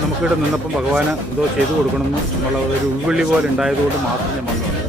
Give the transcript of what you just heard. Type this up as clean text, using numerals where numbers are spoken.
നമുക്കിവിടെ നിന്നപ്പം ഭഗവാന് എന്തോ ചെയ്തു കൊടുക്കണമെന്ന് എന്നുള്ള ഒരു ഉൾവിളി പോലെ ഉണ്ടായതുകൊണ്ട് മാത്രം ഞാൻ വന്നു.